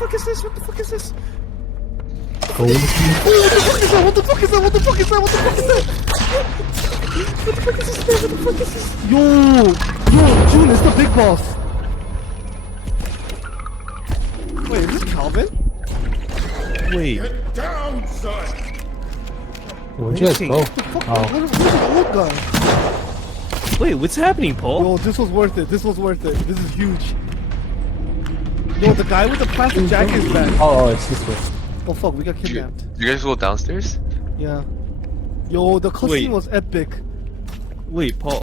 fuck is this? What the fuck is this? Oh, What the fuck is that? What the fuck is that? What the fuck is that? What the fuck is this? What the fuck is this? Yo, June, it's the big boss. Wait, is this Calvin? Wait. Get down, son! where'd you guys go? Oh, Where's the old guy? Wait, what's happening, Paul? Yo, this was worth it. This was worth it. This is huge. Yo, the guy with the plastic jacket is back. oh, it's this way. Oh fuck, we got kidnapped. You guys go downstairs? Yeah. Yo, the cutscene Wait. was epic. Wait, Paul.